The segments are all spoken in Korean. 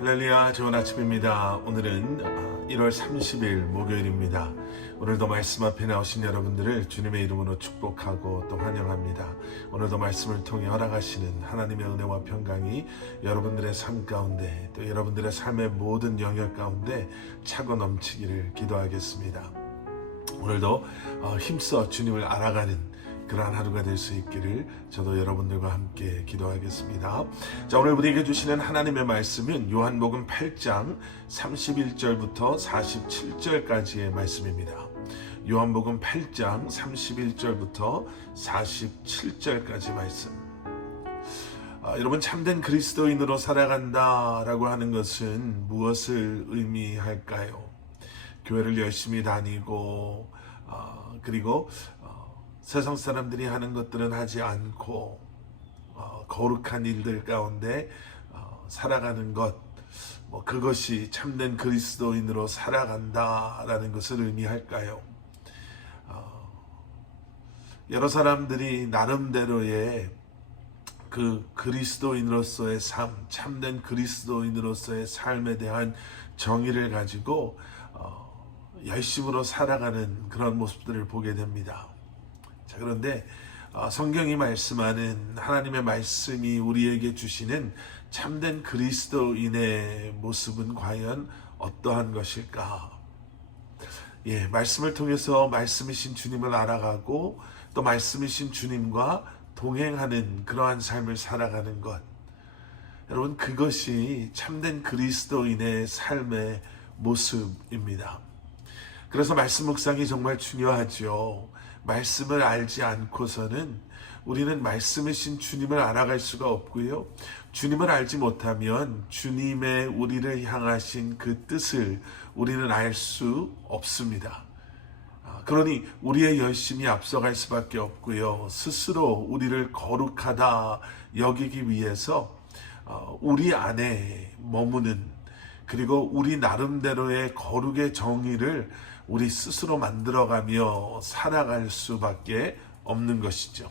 할렐루야, 좋은 아침입니다. 오늘은 1월 30일 목요일입니다. 오늘도 말씀 앞에 나오신 여러분들을 주님의 이름으로 축복하고 또 환영합니다. 오늘도 말씀을 통해 허락하시는 하나님의 은혜와 평강이 여러분들의 삶 가운데 또 여러분들의 삶의 모든 영역 가운데 차고 넘치기를 기도하겠습니다. 오늘도 힘써 주님을 알아가는 그러한 하루가 될 수 있기를 저도 여러분들과 함께 기도하겠습니다. 자, 오늘 우리에게 주시는 하나님의 말씀은 요한복음 8장 31절부터 47절까지의 말씀입니다. 요한복음 8장 31절부터 47절까지 말씀. 여러분, 참된 그리스도인으로 살아간다라고 하는 것은 무엇을 의미할까요? 교회를 열심히 다니고 그리고 세상 사람들이 하는 것들은 하지 않고 거룩한 일들 가운데 살아가는 것, 그것이 참된 그리스도인으로 살아간다라는 것을 의미할까요? 여러 사람들이 나름대로의 그 그리스도인으로서의 삶, 참된 그리스도인으로서의 삶에 대한 정의를 가지고 열심으로 살아가는 그런 모습들을 보게 됩니다. 자, 그런데 성경이 말씀하는 하나님의 말씀이 우리에게 주시는 참된 그리스도인의 모습은 과연 어떠한 것일까? 말씀을 통해서 말씀이신 주님을 알아가고 또 말씀이신 주님과 동행하는 그러한 삶을 살아가는 것. 여러분, 그것이 참된 그리스도인의 삶의 모습입니다. 그래서 말씀 묵상이 정말 중요하죠. 말씀을 알지 않고서는 우리는 말씀이신 주님을 알아갈 수가 없고요. 주님을 알지 못하면 주님의 우리를 향하신 그 뜻을 우리는 알 수 없습니다. 그러니 우리의 열심이 앞서갈 수밖에 없고요. 스스로 우리를 거룩하다 여기기 위해서 우리 안에 머무는, 그리고 우리 나름대로의 거룩의 정의를 우리 스스로 만들어가며 살아갈 수밖에 없는 것이죠.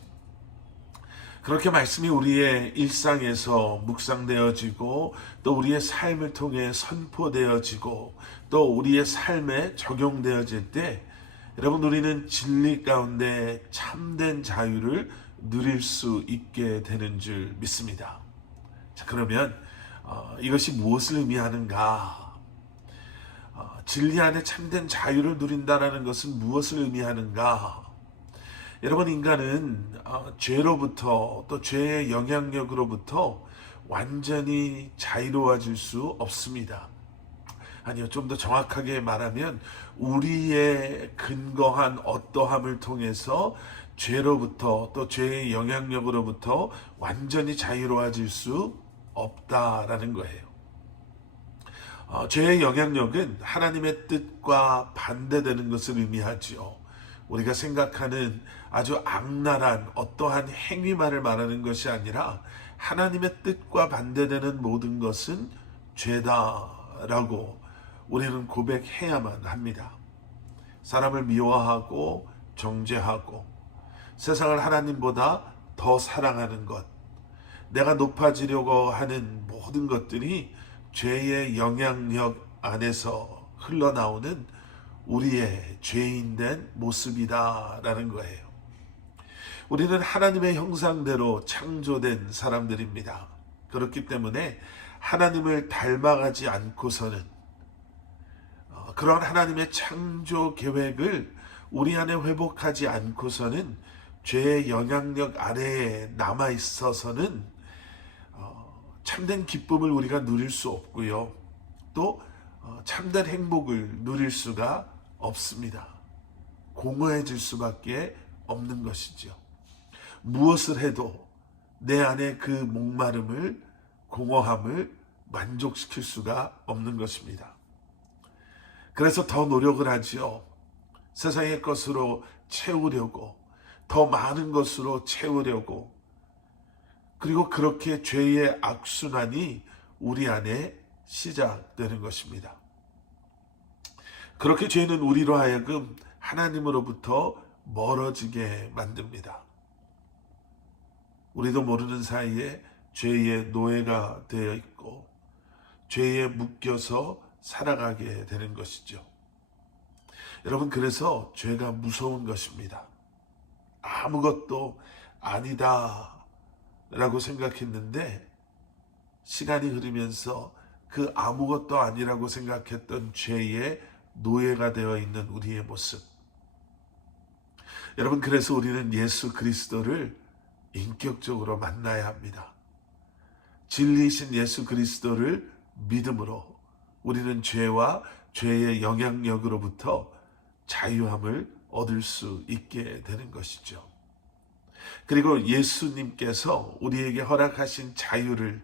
그렇게 말씀이 우리의 일상에서 묵상되어지고 또 우리의 삶을 통해 선포되어지고 또 우리의 삶에 적용되어질 때, 여러분, 우리는 진리 가운데 참된 자유를 누릴 수 있게 되는 줄 믿습니다. 자, 그러면 이것이 무엇을 의미하는가? 진리 안에 참된 자유를 누린다는 것은 무엇을 의미하는가? 여러분, 인간은 죄로부터 또 죄의 영향력으로부터 완전히 자유로워질 수 없습니다. 아니요, 좀 더 정확하게 말하면 우리의 근거한 어떠함을 통해서 죄로부터 또 죄의 영향력으로부터 완전히 자유로워질 수 없다라는 거예요. 죄의 영향력은 하나님의 뜻과 반대되는 것을 의미하지요. 우리가 생각하는 아주 악랄한 어떠한 행위만을 말하는 것이 아니라 하나님의 뜻과 반대되는 모든 것은 죄다라고 우리는 고백해야만 합니다. 사람을 미워하고 정죄하고 세상을 하나님보다 더 사랑하는 것, 내가 높아지려고 하는 모든 것들이 죄의 영향력 안에서 흘러나오는 우리의 죄인된 모습이다라는 거예요. 우리는 하나님의 형상대로 창조된 사람들입니다. 그렇기 때문에 하나님을 닮아가지 않고서는, 그런 하나님의 창조 계획을 우리 안에 회복하지 않고서는 죄의 영향력 아래에 남아 있어서는 참된 기쁨을 우리가 누릴 수 없고요. 또 참된 행복을 누릴 수가 없습니다. 공허해질 수밖에 없는 것이죠. 무엇을 해도 내 안에 그 목마름을, 공허함을 만족시킬 수가 없는 것입니다. 그래서 더 노력을 하지요. 세상의 것으로 채우려고, 더 많은 것으로 채우려고, 그리고 그렇게 죄의 악순환이 우리 안에 시작되는 것입니다. 그렇게 죄는 우리로 하여금 하나님으로부터 멀어지게 만듭니다. 우리도 모르는 사이에 죄의 노예가 되어 있고 죄에 묶여서 살아가게 되는 것이죠. 여러분, 그래서 죄가 무서운 것입니다. 아무것도 아니다 라고 생각했는데 시간이 흐르면서 그 아무것도 아니라고 생각했던 죄의 노예가 되어 있는 우리의 모습. 여러분, 그래서 우리는 예수 그리스도를 인격적으로 만나야 합니다. 진리이신 예수 그리스도를 믿음으로 우리는 죄와 죄의 영향력으로부터 자유함을 얻을 수 있게 되는 것이죠. 그리고 예수님께서 우리에게 허락하신 자유를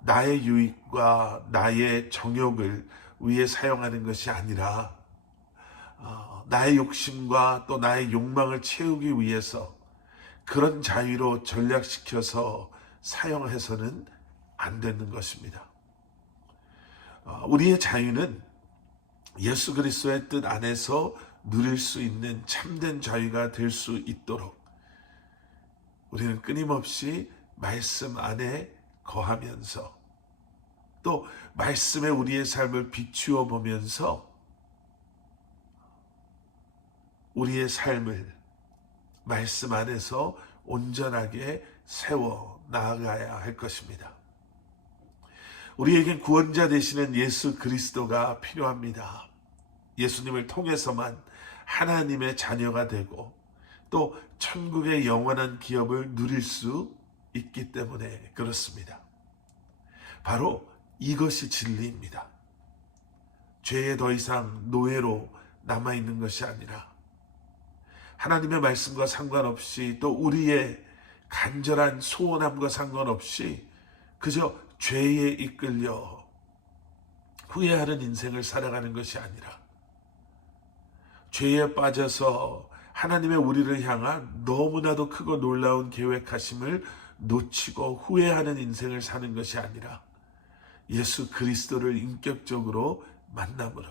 나의 유익과 나의 정욕을 위해 사용하는 것이 아니라 나의 욕심과 또 나의 욕망을 채우기 위해서 그런 자유로 전략시켜서 사용해서는 안 되는 것입니다. 우리의 자유는 예수 그리스도의 뜻 안에서 누릴 수 있는 참된 자유가 될 수 있도록 우리는 끊임없이 말씀 안에 거하면서 또 말씀에 우리의 삶을 비추어 보면서 우리의 삶을 말씀 안에서 온전하게 세워 나아가야 할 것입니다. 우리에겐 구원자 되시는 예수 그리스도가 필요합니다. 예수님을 통해서만 하나님의 자녀가 되고 또 천국의 영원한 기업을 누릴 수 있기 때문에 그렇습니다. 바로 이것이 진리입니다. 죄에 더 이상 노예로 남아있는 것이 아니라 하나님의 말씀과 상관없이 또 우리의 간절한 소원함과 상관없이 그저 죄에 이끌려 후회하는 인생을 살아가는 것이 아니라 죄에 빠져서 하나님의 우리를 향한 너무나도 크고 놀라운 계획하심을 놓치고 후회하는 인생을 사는 것이 아니라 예수 그리스도를 인격적으로 만남으로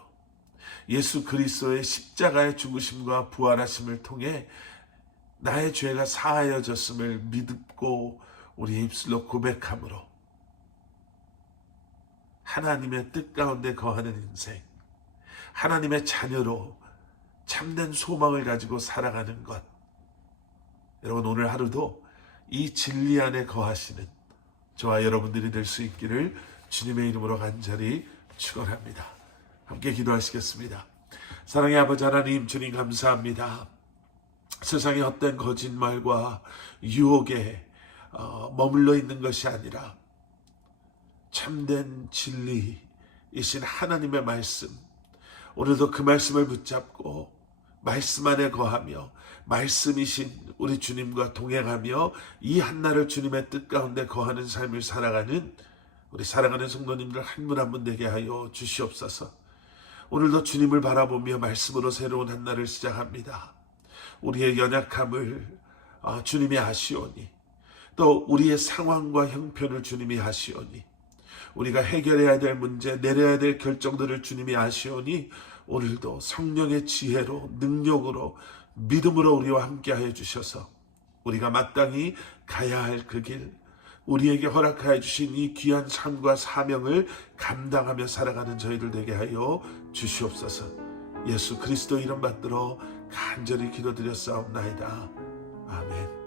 예수 그리스도의 십자가의 죽으심과 부활하심을 통해 나의 죄가 사하여졌음을 믿고 우리의 입술로 고백함으로 하나님의 뜻 가운데 거하는 인생, 하나님의 자녀로 참된 소망을 가지고 살아가는 것. 여러분, 오늘 하루도 이 진리 안에 거하시는 저와 여러분들이 될 수 있기를 주님의 이름으로 간절히 축원합니다. 함께 기도하시겠습니다. 사랑의 아버지 하나님, 주님 감사합니다. 세상의 헛된 거짓말과 유혹에 머물러 있는 것이 아니라 참된 진리이신 하나님의 말씀, 오늘도 그 말씀을 붙잡고 말씀 안에 거하며 말씀이신 우리 주님과 동행하며 이 한나를 주님의 뜻 가운데 거하는 삶을 살아가는 우리 사랑하는 성도님들 한 분 한 분 되게 하여 주시옵소서. 오늘도 주님을 바라보며 말씀으로 새로운 한나를 시작합니다. 우리의 연약함을 주님이 아시오니 또 우리의 상황과 형편을 주님이 아시오니 우리가 해결해야 될 문제, 내려야 될 결정들을 주님이 아시오니 오늘도 성령의 지혜로 능력으로 믿음으로 우리와 함께하여 주셔서 우리가 마땅히 가야 할 그 길, 우리에게 허락하여 주신 이 귀한 삶과 사명을 감당하며 살아가는 저희들 되게 하여 주시옵소서. 예수 그리스도 이름 받들어 간절히 기도드렸사옵나이다. 아멘.